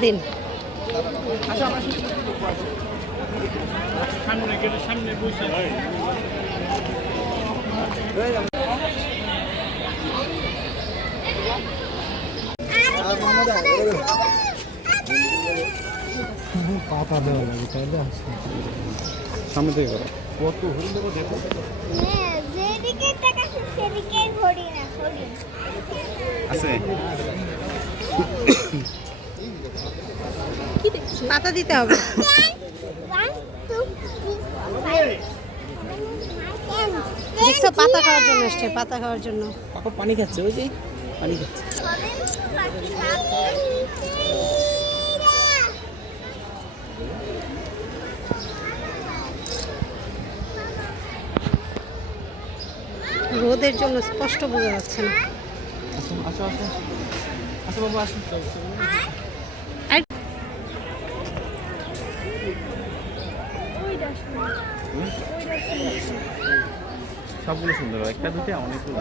সারাদিন। পাতা দেওয়া লাগে তাহলে সামনে থেকে করো কত হরিণ দেবো দেখো যেদিকে তাকাচ্ছি সেদিকেই হরিণ হরিণ আছে পাতা দিতে হবে। দেখছো পাতা খাওয়ার জন্য এসছে, পাতা খাওয়ার জন্য। পাপা পানি খাচ্ছে, ওই যে পানি খাচ্ছে। রোদের জন্য স্পষ্ট বোঝা যাচ্ছে না। আসো আসো আসো আসো বাবা আসো। সবগুলো সুন্দর, একটা দুটো অনেকগুলো।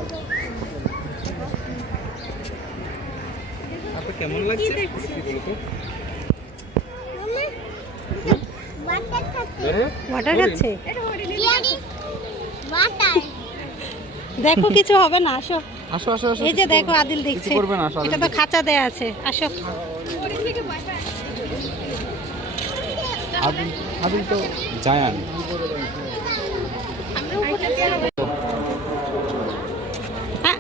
আপনার কেমন লাগছে বলো তো? ওয়াটার খাচ্ছে। দেখো কিছু হবে না, আসো আসো আসো আসো। এই যে দেখো আদিল দেখছে, করবে না, আসো, এটা তো খাঁচা দেয়া আছে। আসো। আদিল আদিল তো জায়ান। হ্যাঁ,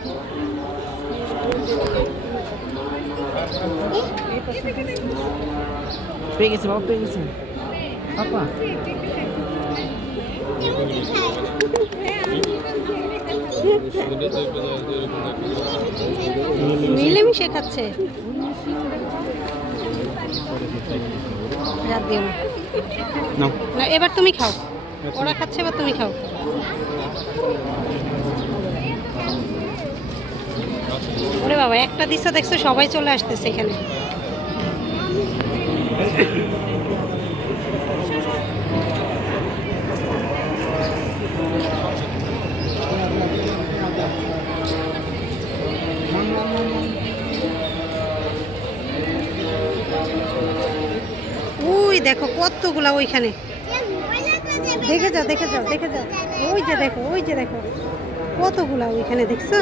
পেয়ে গেছে বাবা, পেয়ে গেছে পাপা। মিলেমিশে খাচ্ছে। রাত দিও না। নাও না, এবার তুমি খাও। ওরা খাচ্ছে, এবার তুমি খাও। ওরে বাবা, একটা দিশা দেখছো, সবাই চলে আসতেছে এখানে। ওই দেখো কতগুলা ওইখানে। দেখে যাও দেখে যাও দেখে যাও। ওই যে দেখো, ওই যে দেখো কতগুলা ওইখানে, দেখছো?